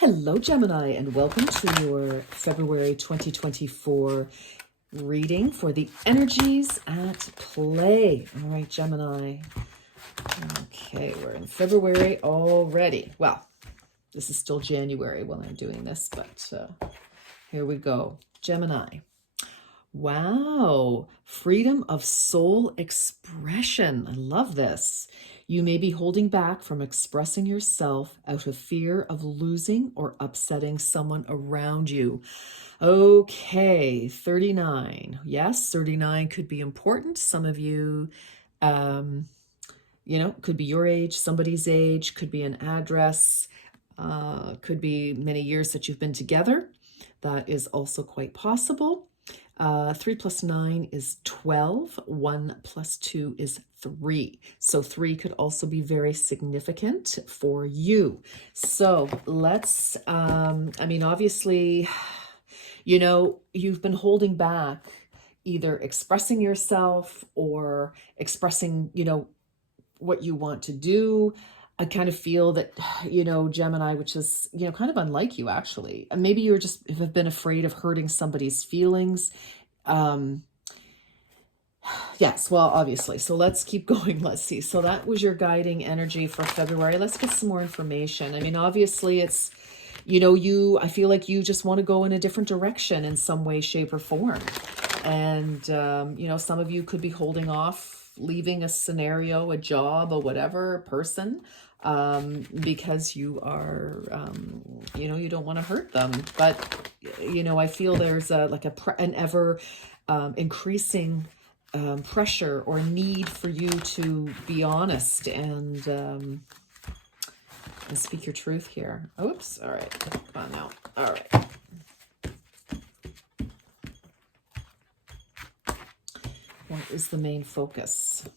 Hello, Gemini, and welcome to your February 2024 reading for the energies at play. All right, Gemini. Okay, we're in February already. Well, this is still January when I'm doing this, but here we go. Gemini. Wow, freedom of soul expression. I love this. You may be holding back from expressing yourself out of fear of losing or upsetting someone around you. Okay, 39. Yes, 39 could be important. Some of you, could be your age, somebody's age, could be an address, could be many years that you've been together. That is also quite possible. 3 plus 9 is 12. 1 plus 2 is 3. So 3 could also be very significant for you. So let's, obviously, you've been holding back either expressing yourself or expressing, what you want to do. I kind of feel that, Gemini, which is, kind of unlike you actually. And maybe you're just have been afraid of hurting somebody's feelings. Yes, well, obviously. So let's keep going. Let's see. So that was your guiding energy for February. Let's get some more information. I mean, obviously it's, I feel like you just want to go in a different direction in some way, shape, or form. And, some of you could be holding off leaving a scenario, a job, or whatever, a person, because you are, you don't want to hurt them. But, I feel there's an ever increasing pressure or need for you to be honest and speak your truth here. Oops. All right. Come on now. All right. What is the main focus?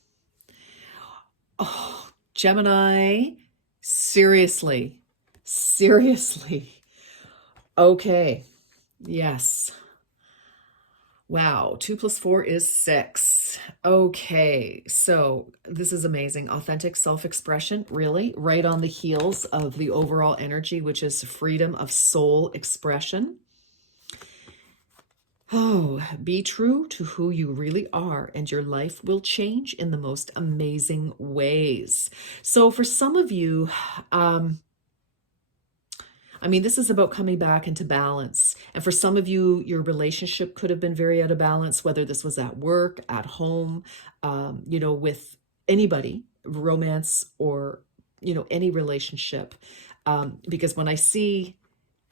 Oh, Gemini, seriously. Okay, yes. Wow, 2 plus 4 is 6. Okay, so this is amazing. Authentic self-expression, really, right on the heels of the overall energy, which is freedom of soul expression. Oh, be true to who you really are, and your life will change in the most amazing ways. So for some of you, this is about coming back into balance. And for some of you, your relationship could have been very out of balance, whether this was at work, at home, with anybody, romance or, any relationship. Because when I see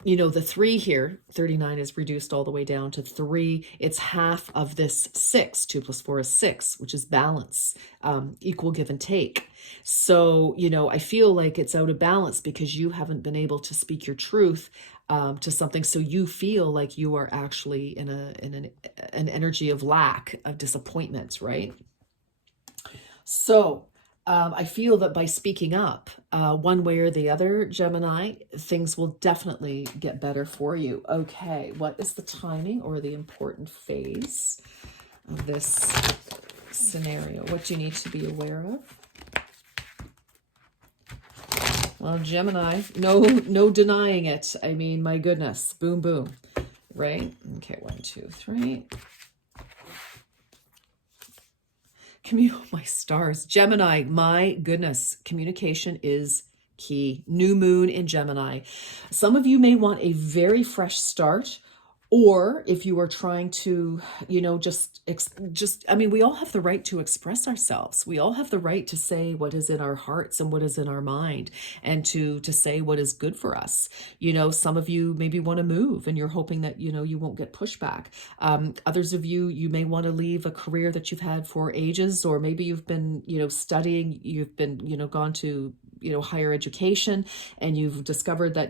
the 3 here, 39 is reduced all the way down to 3. It's half of this 6. 2 plus 4 is 6, which is balance, equal give and take. So, I feel like it's out of balance because you haven't been able to speak your truth to something. So you feel like you are actually in an energy of lack, of disappointment, right? So I feel that by speaking up one way or the other, Gemini, things will definitely get better for you. Okay, what is the timing or the important phase of this scenario? What do you need to be aware of? Well, Gemini, no denying it. I mean, my goodness, boom, boom, right? Okay, 1, 2, 3. My stars, Gemini, my goodness, communication is key. New moon in Gemini. Some of you may want a very fresh start, or if you are trying to, we all have the right to express ourselves. We all have the right to say what is in our hearts and what is in our mind, and to say what is good for us. Some of you maybe want to move and you're hoping that, you won't get pushback. Others of you may want to leave a career that you've had for ages, or maybe you've been, studying, you've been, gone to, higher education, and you've discovered that,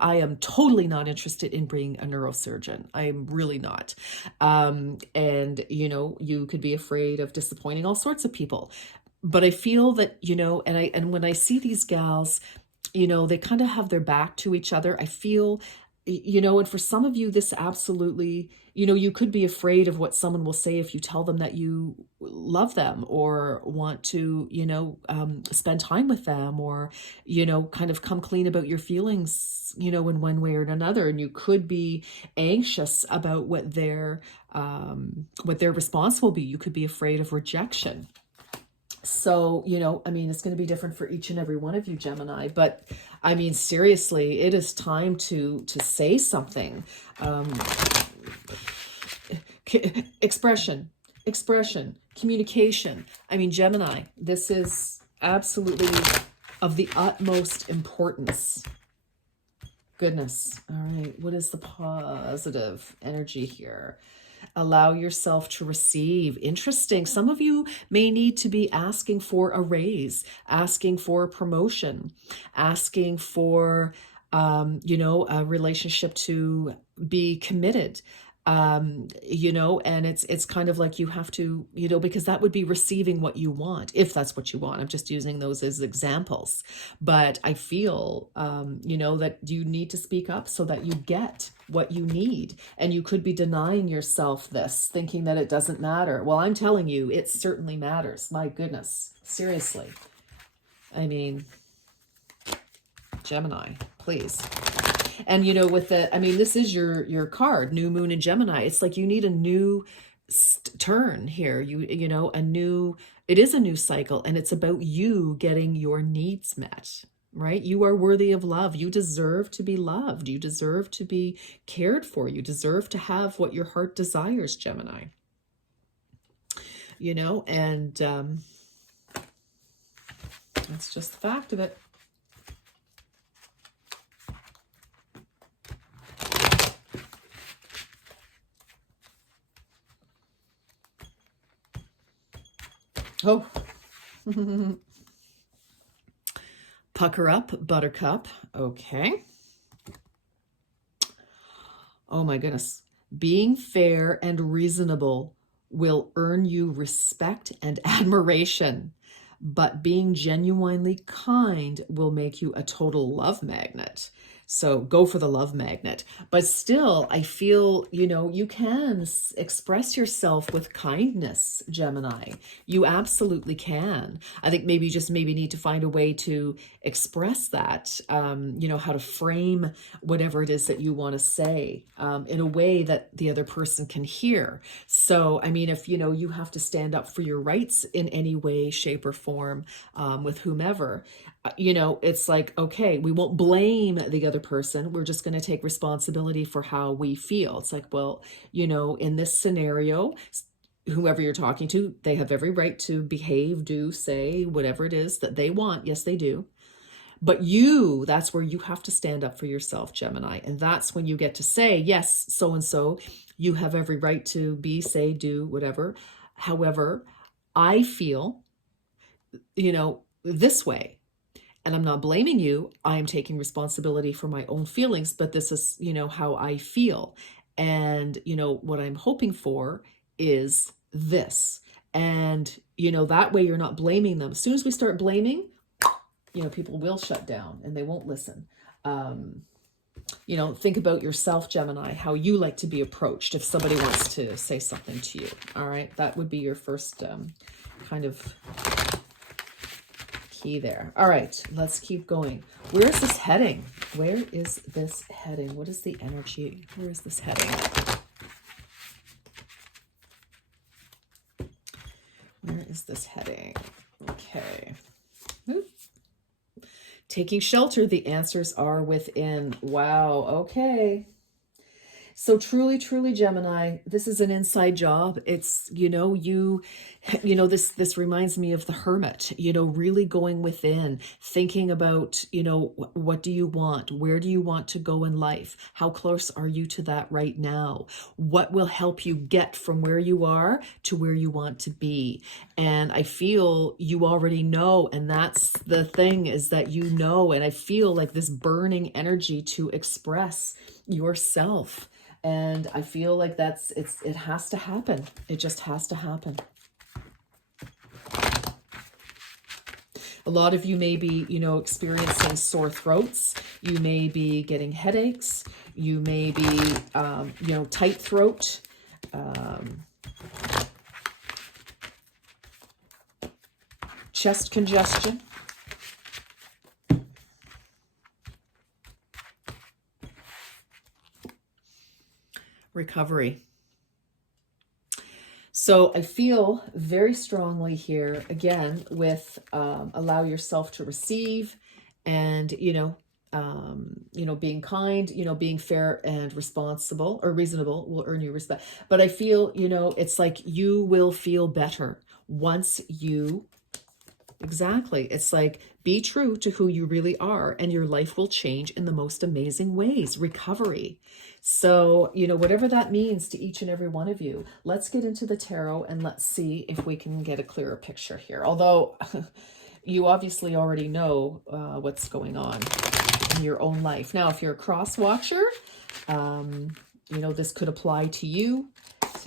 I am totally not interested in being a neurosurgeon. I am really not. And, you could be afraid of disappointing all sorts of people. But I feel that, and when I see these gals, they kind of have their back to each other. I feel you know, and for some of you, this absolutely, you know, you could be afraid of what someone will say if you tell them that you love them or want to, you know, spend time with them, or, you know, kind of come clean about your feelings, you know, in one way or another. And you could be anxious about what their response will be. You could be afraid of rejection. So, you know, I mean, it's going to be different for each and every one of you, Gemini, but I mean, seriously, it is time to say something. Expression, communication. I mean, Gemini, this is absolutely of the utmost importance. Goodness. All right. What is the positive energy here? Allow yourself to receive. Interesting. Some of you may need to be asking for a raise, asking for a promotion, asking for, you know, a relationship to be committed. You know, and it's kind of like you have to, you know, because that would be receiving what you want, if that's what you want. I'm just using those as examples. But I feel, you know, that you need to speak up so that you get what you need. And you could be denying yourself this, thinking that it doesn't matter. Well, I'm telling you, it certainly matters. My goodness. Seriously. I mean, Gemini, please. And, you know, with the, I mean, this is your card, new moon in Gemini. It's like you need a new turn here. You know, it is a new cycle, and it's about you getting your needs met, right? You are worthy of love. You deserve to be loved. You deserve to be cared for. You deserve to have what your heart desires, Gemini. You know, and that's just the fact of it. Oh, pucker up, buttercup. Okay. Oh my goodness. Being fair and reasonable will earn you respect and admiration, but being genuinely kind will make you a total love magnet. So go for the love magnet. But still, I feel, you know, you can express yourself with kindness, Gemini. You absolutely can. I think maybe you just need to find a way to express that, you know, how to frame whatever it is that you want to say in a way that the other person can hear. So, I mean, if, you know, you have to stand up for your rights in any way, shape, or form with whomever, you know, it's like, okay, we won't blame the other person. We're just going to take responsibility for how we feel. It's like, well, you know, in this scenario, whoever you're talking to, they have every right to behave, do, say, whatever it is that they want. Yes, they do. But you, that's where you have to stand up for yourself, Gemini. And that's when you get to say, yes, so-and-so, you have every right to be, say, do, whatever. However, I feel, you know, this way. And I'm not blaming you. I'm taking responsibility for my own feelings, but this is, you know, how I feel. And, you know, what I'm hoping for is this. And, you know, that way you're not blaming them. As soon as we start blaming, you know, people will shut down and they won't listen. You know, think about yourself, Gemini, how you like to be approached if somebody wants to say something to you. All right. That would be your first kind of key there. All right, let's keep going. Where is this heading? Where is this heading? What is the energy? Where is this heading? Where is this heading? Okay. Ooh. Taking shelter, the answers are within. Wow, okay. So truly, truly, Gemini, this is an inside job. It's, you know, this reminds me of the hermit, you know, really going within, thinking about, you know, what do you want? Where do you want to go in life? How close are you to that right now? What will help you get from where you are to where you want to be? And I feel you already know. And that's the thing, is that you know, and I feel like this burning energy to express yourself. And I feel like it has to happen. It just has to happen. A lot of you may be, experiencing sore throats. You may be getting headaches. You may be, tight throat. Chest congestion. Recovery. So I feel very strongly here, again, with allow yourself to receive, and, being kind, being fair and responsible or reasonable will earn you respect. But I feel, it's like you will feel better once you, exactly. It's like, be true to who you really are, and your life will change in the most amazing ways. Recovery. So, whatever that means to each and every one of you, let's get into the tarot and let's see if we can get a clearer picture here. Although you obviously already know what's going on in your own life. Now, if you're a cross watcher, this could apply to you.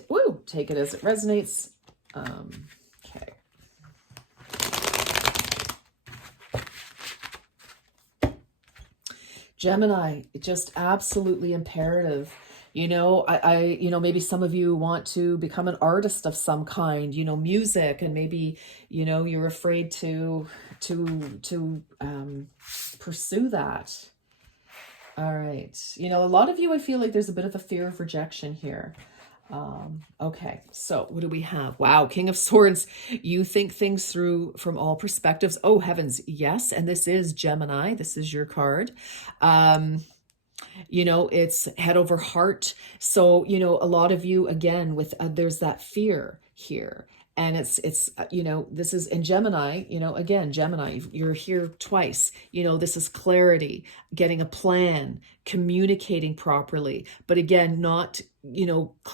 Woo, take it as it resonates. Okay. Gemini, just absolutely imperative. Maybe some of you want to become an artist of some kind, music, and maybe, you're afraid to pursue that. All right. A lot of you, I feel like there's a bit of a fear of rejection here. Okay, so what do we have? Wow, King of Swords. You think things through from all perspectives. Oh, heavens, yes. And this is Gemini. This is your card. It's head over heart. So, a lot of you, again, with there's that fear here. And it's this is in Gemini, again, Gemini, you're here twice. This is clarity, getting a plan, communicating properly. But again, not,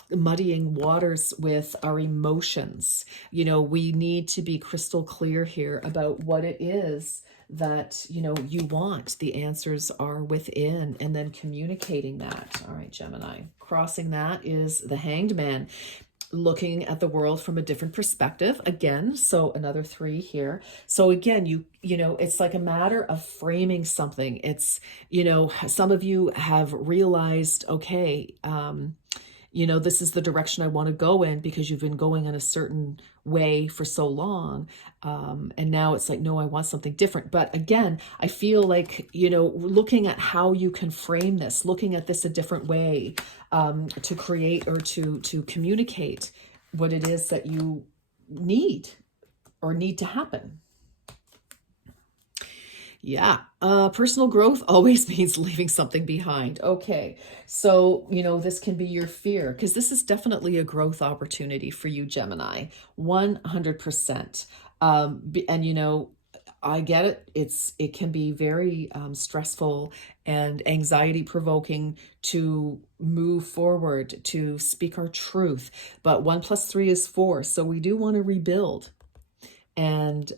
muddying waters with our emotions. We need to be crystal clear here about what it is that, you want. The answers are within, and then communicating that. All right, Gemini. Crossing that is the Hanged Man. Looking at the world from a different perspective again. So another 3 here. So again, it's like a matter of framing something. It's, some of you have realized, okay, this is the direction I want to go in, because you've been going in a certain way for so long. And now it's like, no, I want something different. But again, I feel like, looking at how you can frame this, looking at this a different way, to create or to communicate what it is that you need to happen. Yeah. Personal growth always means leaving something behind. Okay. So, this can be your fear, because this is definitely a growth opportunity for you, Gemini, 100%. And, I get it. It can be very stressful and anxiety provoking to move forward, to speak our truth. But 1 + 3 is 4. So we do want to rebuild. And,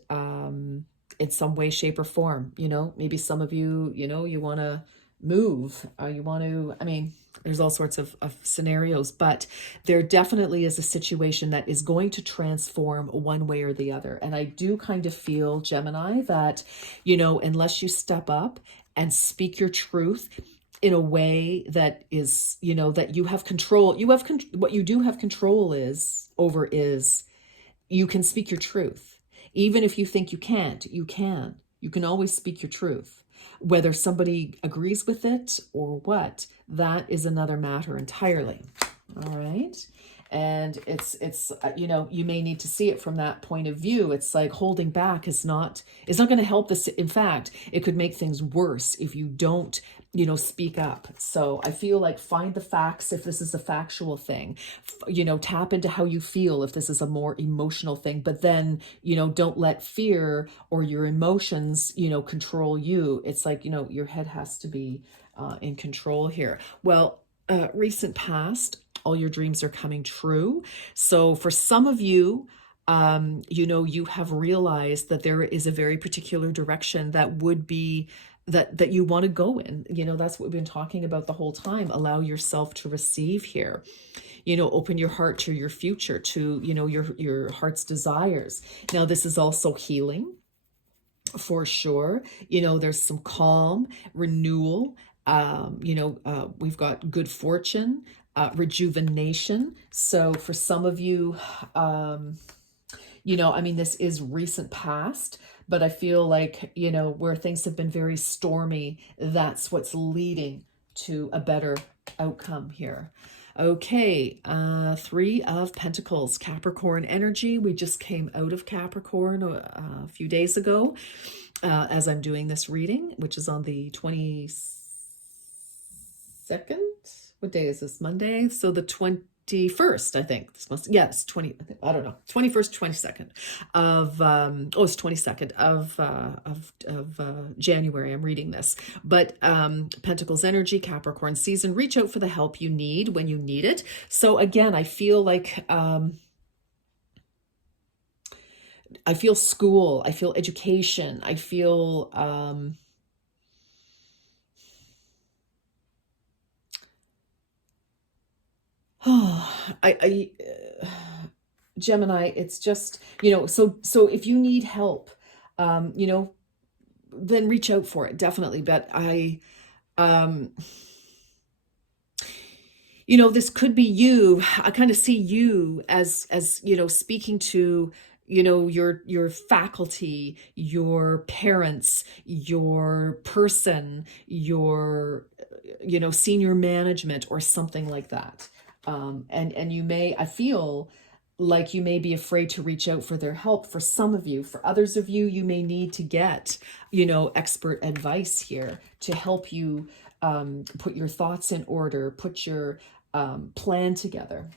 in some way, shape, or form, maybe some of you, you want to move, you want to, there's all sorts of scenarios, but there definitely is a situation that is going to transform one way or the other. And I do kind of feel, Gemini, that, unless you step up and speak your truth in a way that is, that you have control, what you do have control over is you can speak your truth. Even if you think you can't, you can. You can always speak your truth. Whether somebody agrees with it or what, that is another matter entirely. All right. And it's you may need to see it from that point of view. It's like holding back is not going to help this. In fact, it could make things worse if you don't, speak up. So I feel like find the facts if this is a factual thing, tap into how you feel if this is a more emotional thing, but then, don't let fear or your emotions, control you. It's like, your head has to be in control here. Well, recent past, all your dreams are coming true. So for some of you, you have realized that there is a very particular direction that would be that you want to go in. That's what we've been talking about the whole time. Allow yourself to receive here. Open your heart to your future, to, your heart's desires. Now, this is also healing. for sure. There's some calm, renewal. We've got good fortune, rejuvenation. So for some of you, this is recent past, but I feel like, where things have been very stormy, that's what's leading to a better outcome here. Okay, Three of Pentacles, Capricorn energy. We just came out of Capricorn a few days ago as I'm doing this reading, which is on the 22nd. What day is this? Monday? So the 21st, I think. Yes, 20, I don't know, 21st, 22nd of, it's 22nd of January. I'm reading this. But Pentacles energy, Capricorn season, reach out for the help you need when you need it. So again, I feel like, I feel school, I feel education, I feel, Gemini, it's just, so if you need help, then reach out for it, definitely. But this could be you. I kind of see you as, speaking to, your faculty, your parents, your person, your, senior management or something like that. And you may, I feel like you may be afraid to reach out for their help for some of you. For others of you, you may need to get, expert advice here to help you put your thoughts in order, put your plan together.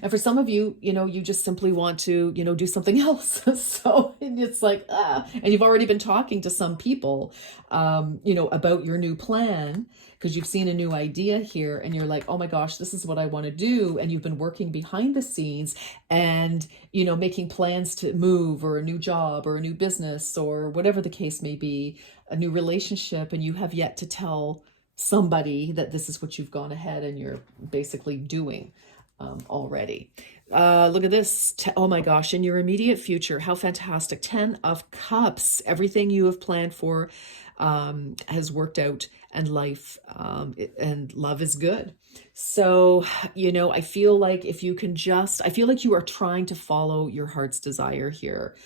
And for some of you, you just simply want to, do something else. So it's like, and you've already been talking to some people, about your new plan because you've seen a new idea here and you're like, oh my gosh, this is what I want to do. And you've been working behind the scenes and, making plans to move or a new job or a new business or whatever the case may be, a new relationship. And you have yet to tell somebody that this is what you've gone ahead and you're basically doing. Already. Look at this. Oh my gosh, in your immediate future, how fantastic. 10 of Cups. Everything you have planned for has worked out and life and love is good. So, I feel like if you can I feel like you are trying to follow your heart's desire here,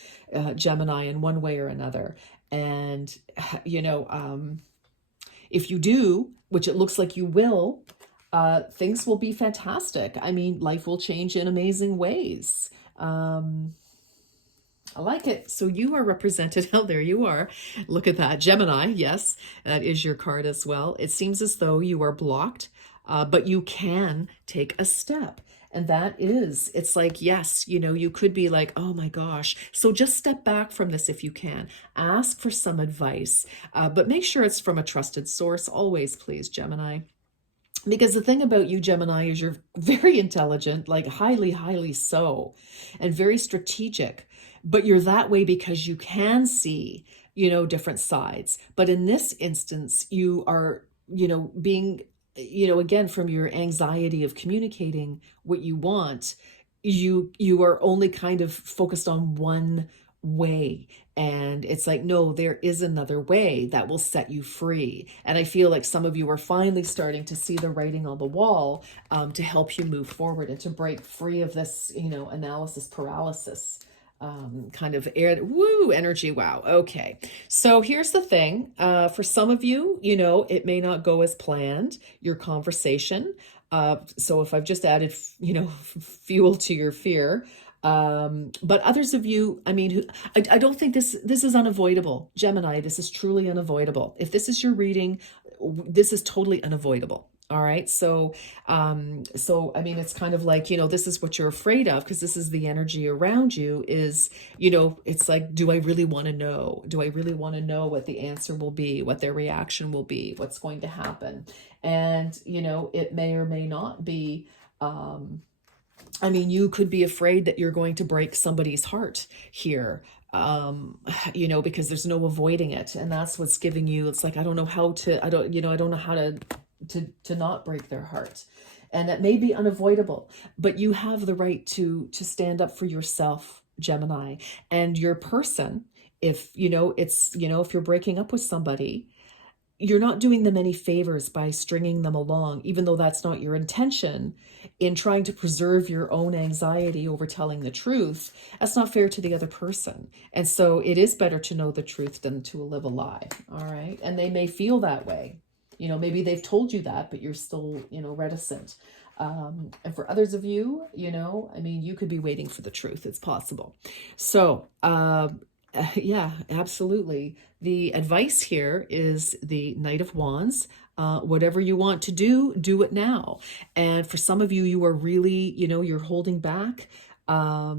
Gemini, in one way or another. And, if you do, which it looks like you will, things will be fantastic. I mean, life will change in amazing ways. I like it. So you are represented. Oh, there you are. Look at that. Gemini. Yes, that is your card as well. It seems as though you are blocked, but you can take a step. And that is, it's like, yes, you could be like, oh my gosh. So just step back from this if you can. Ask for some advice, but make sure it's from a trusted source. Always, please, Gemini. Because the thing about you, Gemini, is you're very intelligent, like highly, highly so, and very strategic. But you're that way because you can see, different sides. But in this instance, you are, being, again, from your anxiety of communicating what you want, you are only kind of focused on one way. And it's like, no, there is another way that will set you free. And I feel like some of you are finally starting to see the writing on the wall to help you move forward and to break free of this, analysis paralysis kind of energy. Wow. Okay. So here's the thing. For some of you, it may not go as planned, your conversation. So if I've just added, fuel to your fear, but others of you, I mean, I don't think this is unavoidable. Gemini, this is truly unavoidable. If this is your reading, this is totally unavoidable. All right. So, I mean, it's kind of like, this is what you're afraid of because this is the energy around you is, it's like, do I really want to know? Do I really want to know what the answer will be, what their reaction will be, what's going to happen? And, it may or may not be, I mean, you could be afraid that you're going to break somebody's heart here, because there's no avoiding it. And that's what's giving you, it's like, I don't know how to, I don't know how to not break their heart. And that may be unavoidable, but you have the right to stand up for yourself, Gemini, and your person If, if you're breaking up with somebody, you're not doing them any favors by stringing them along, even though that's not your intention, in trying to preserve your own anxiety over telling the truth. That's not fair to the other person. And so it is better to know the truth than to live a lie. All right. And they may feel that way. Maybe they've told you that, but you're still, reticent. And for others of you, you could be waiting for the truth. It's possible. So, yeah, absolutely. The advice here is the Knight of Wands. Whatever you want to do it now. And for some of you, you are really, you're holding back. I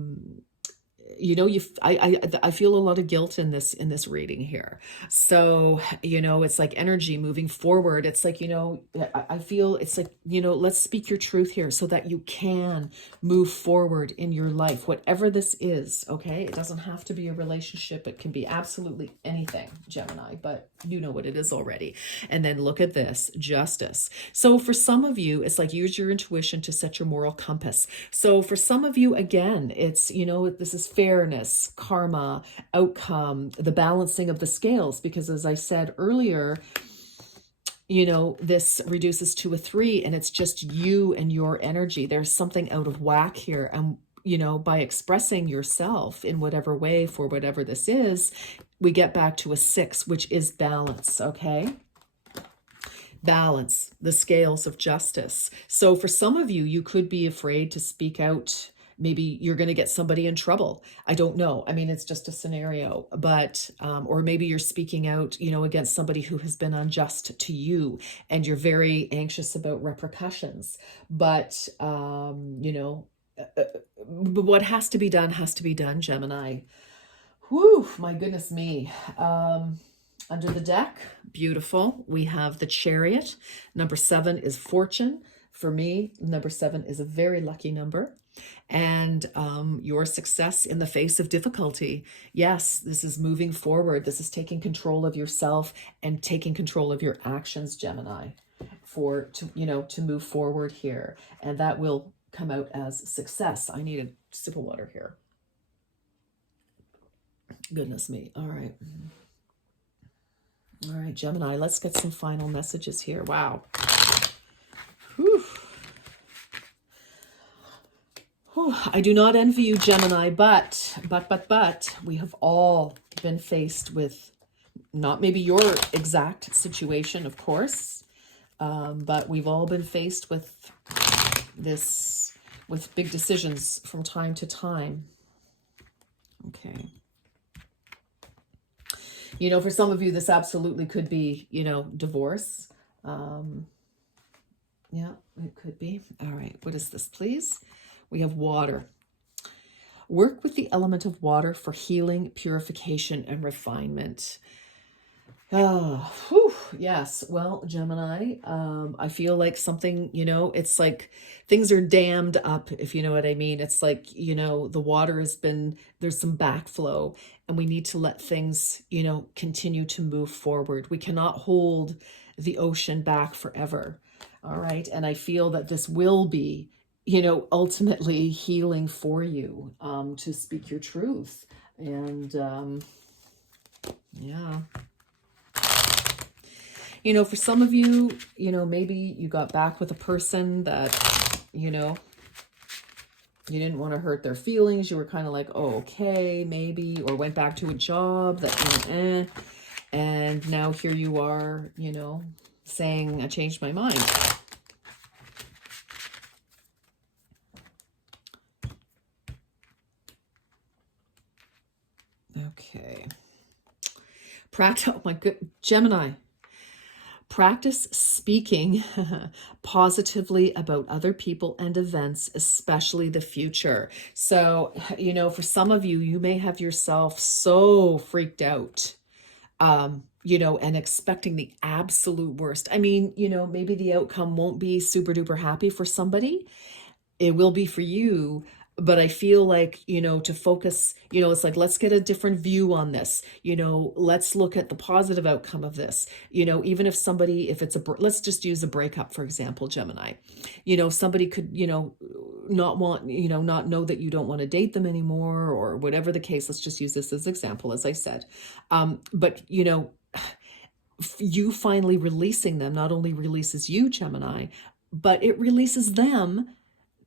feel a lot of guilt in this reading here. So, it's like energy moving forward. It's like, I feel it's like, let's speak your truth here so that you can move forward in your life, whatever this is. Okay. It doesn't have to be a relationship. It can be absolutely anything, Gemini, but you know what it is already. And then look at this, justice. So for some of you, it's like, use your intuition to set your moral compass. So for some of you, again, it's, this is fairness, karma, outcome, the balancing of the scales, because as I said earlier, this reduces to a 3 and it's just you and your energy. There's something out of whack here. And, by expressing yourself in whatever way for whatever this is, we get back to a 6, which is balance. Okay. Balance, the scales of justice. So for some of you, you could be afraid to speak out. Maybe you're going to get somebody in trouble. I don't know. I mean, it's just a scenario, but, or maybe you're speaking out, against somebody who has been unjust to you and you're very anxious about repercussions. But, what has to be done, Gemini. Whew, my goodness me. Under the deck, beautiful. We have the Chariot. Number 7 is fortune. For me, number 7 is a very lucky number. And your success in the face of difficulty. Yes, this is moving forward. This is taking control of yourself and taking control of your actions, Gemini, to move forward here. And that will come out as success. I need a sip of water here. Goodness me. All right. All right, Gemini, let's get some final messages here. Wow. Whew. Whew. I do not envy you, Gemini, but we have all been faced with not maybe your exact situation, of course, but we've all been faced with with big decisions from time to time. Okay. For some of you, this absolutely could be, divorce. Yeah, it could be. All right. What is this, please? We have water. Work with the element of water for healing, purification, and refinement. Oh, whew, yes. Well, Gemini, I feel like something, it's like things are dammed up, if you know what I mean. It's like, the water there's some backflow and we need to let things, continue to move forward. We cannot hold the ocean back forever. All right. And I feel that this will be, ultimately healing for you, to speak your truth. And, yeah. For some of you, maybe you got back with a person that, you didn't want to hurt their feelings. You were kind of like, oh, okay, maybe, or went back to a job that, and now here you are, saying, I changed my mind. Okay. Oh my good, Gemini. Practice speaking positively about other people and events, especially the future. So, for some of you, you may have yourself so freaked out, and expecting the absolute worst. I mean, maybe the outcome won't be super duper happy for somebody. It will be for you. But I feel like, to focus, it's like, let's get a different view on this. Let's look at the positive outcome of this. Even if somebody, if it's let's just use a breakup, for example, Gemini. Somebody could, not want, not know that you don't want to date them anymore, or whatever the case. Let's just use this as example, as I said. But, you finally releasing them not only releases you, Gemini, but it releases them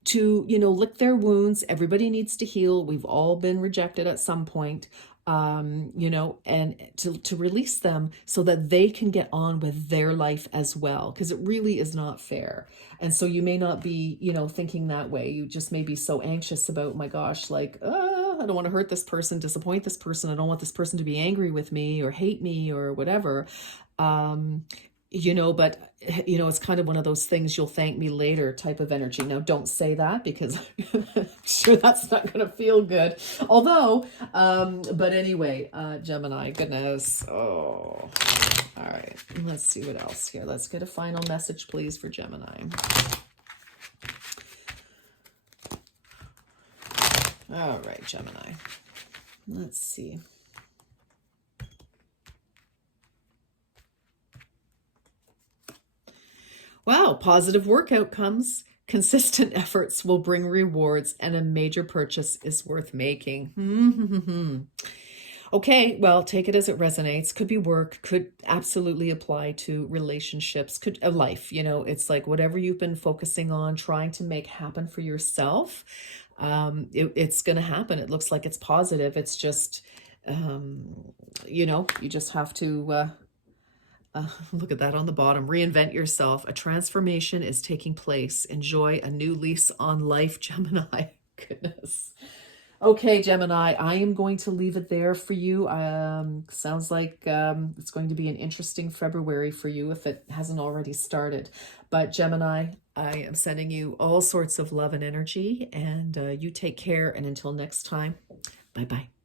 to, lick their wounds. Everybody needs to heal. We've all been rejected at some point, and to release them so that they can get on with their life as well. Because it really is not fair. And so you may not be, thinking that way. You just may be so anxious about, my gosh, like, I don't want to hurt this person, disappoint this person. I don't want this person to be angry with me or hate me or whatever. But it's kind of one of those things, you'll thank me later type of energy. Now, don't say that, because I'm sure that's not going to feel good. Although, but anyway, Gemini, goodness. Oh, all right. Let's see what else here. Let's get a final message, please, for Gemini. All right, Gemini. Let's see. Wow, positive work outcomes. Consistent efforts will bring rewards, and a major purchase is worth making. Okay, well, take it as it resonates. Could be work, could absolutely apply to relationships, could a life, it's like whatever you've been focusing on, trying to make happen for yourself, it's going to happen. It looks like it's positive. It's just, you just have to, look at that on the bottom. Reinvent yourself. A transformation is taking place. Enjoy a new lease on life, Gemini. Goodness. Okay, Gemini, I am going to leave it there for you. Sounds like it's going to be an interesting February for you if it hasn't already started. But Gemini, I am sending you all sorts of love and energy, and you take care. And until next time, bye-bye.